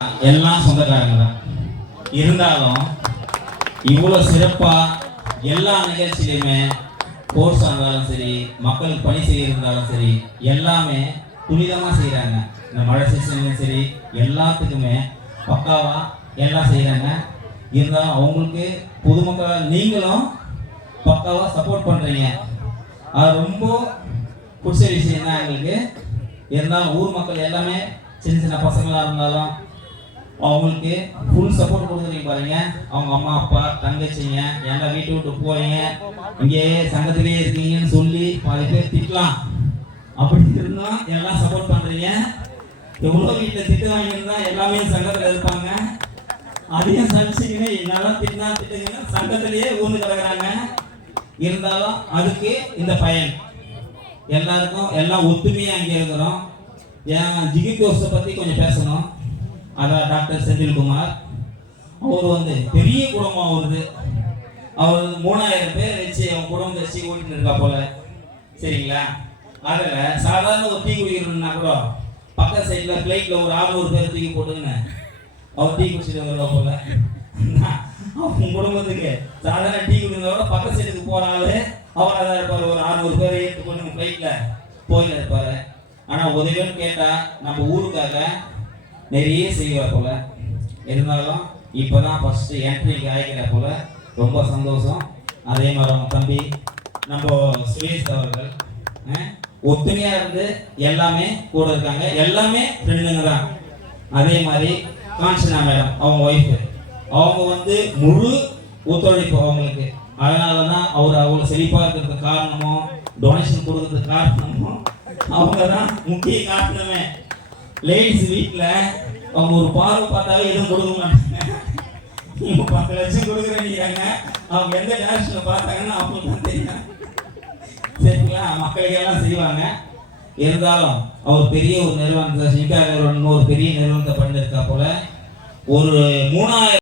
எல்லாம் சொந்தக்காரங்க தான். இருந்தாலும் இவ்வளோ சிறப்பாக எல்லா நிகழ்ச்சியிலுமே கோர்ஸாக இருந்தாலும் சரி, மக்களுக்கு பணி செய்ய இருந்தாலும் சரி, எல்லாமே துரிதமாக செய்கிறாங்க. இந்த மழை சீசன்லையும் சரி, எல்லாத்துக்குமே பக்காவாக எல்லாம் செய்கிறாங்க. இருந்தாலும் அவங்களுக்கு பொதுமக்கள் நீங்களும் பக்காவாக சப்போர்ட் பண்ணுறீங்க. அது ரொம்ப பிடிச்ச விஷயம் தான் எங்களுக்கு. இருந்தாலும் ஊர் மக்கள் எல்லாமே சின்ன சின்ன பசங்களாக இருந்தாலும் அவங்களுக்கு ஃபுல் சப்போர்ட் கொடுக்குறீங்க பாருங்க. அவங்க அம்மா அப்பா தங்கச்சிங்க எல்லாம் வீட்டு விட்டு போறீங்க, இங்கே சங்கத்திலேயே இருக்கீங்கன்னு சொல்லி பாதி பேர் திட்டலாம். அப்படி இருந்தால் எல்லாம் சப்போர்ட் பண்ணுறீங்க. எவ்வளோ வீட்டில் திட்டு வாங்கியிருந்தா எல்லாமே சங்கத்தில் இருப்பாங்க. அதையும் சலிச்சிங்கன்னு என்னெல்லாம் திட்டினா திட்டுங்கன்னா சங்கத்திலேயே ஊர்ந்து கிடக்குறாங்க. இருந்தாலும் அதுக்கு இந்த பயன் எல்லாருக்கும் எல்லாம் ஒத்துமையாக அங்கே இருக்கிறோம். என் ஜிகி கோர்ஸை பற்றி கொஞ்சம் பேசணும். அதான் டாக்டர் செந்தில்குமார் அவர் பெரிய குடும்பம் வருது. அவர் 3000 பேர் வச்சு அவன் குடும்பத்தை வச்சு ஓட்டிட்டு இருக்கா போல. சரிங்களா? அதில் சாதாரண ஒரு டீ குடிக்கணும்னா கூட பக்க சைடில் ஃப்ளைட்டில் ஒரு 600 பேர் தூக்கி போட்டுங்கன்னு அவர் டீ குடிச்சிட்டு வருவா போல. அவங்க குடும்பத்துக்கு சாதாரண டீ குடிக்கிறதோட பக்க சைடுக்கு போனாலே அவர் அதான் இருப்பார். ஒரு 600 பேரை ஏற்றுக்கொண்டு ஃப்ளைட்டில் போயில இருப்பார். ஆனால் உதவின்னு கேட்டால் நம்ம ஊருக்காக நிறைய செய்வார் போல. இருந்தாலும் இப்போ தான் ஃபஸ்ட்டு என்ட்ரிக்கு ஆகிக்கிற போல. ரொம்ப சந்தோஷம். அதே மாதிரி அவங்க தம்பி நம்ம சுரேஷ் அவர்கள் ஒத்துமையாக இருந்து எல்லாமே கூட இருக்காங்க. எல்லாமே ஃப்ரெண்டுங்க தான். அதே மாதிரி காஞ்சனா மேடம் அவங்க ஒய்ஃபு அவங்க முழு ஒத்துழைப்பு அவங்களுக்கு. அதனால தான் அவர் அவ்வளோ செழிப்பாக இருக்கிறதுக்கு காரணமும் டொனேஷன் கொடுக்கறதுக்கு காரணமும் அவங்க தான் முக்கிய காரணமே. லேடிஸ் வீட்டில் அவங்க ஒரு பார்வை பார்த்தாவே எதுவும் கொடுக்க மாட்டாங்க. இவங்க 10 லட்சம் கொடுக்குறேன்னுறாங்க. அவங்க எந்த டேரக்ஷனில் பார்த்தாங்கன்னா அவங்களுக்கு தான் தெரியும். சரிங்களா? மக்களுக்கெல்லாம் செய்வாங்க. இருந்தாலும் அவர் பெரிய ஒரு நிறுவனத்தை இன்னொரு பெரிய நிறுவனத்தை பண்ணியிருக்கா போல. ஒரு 3000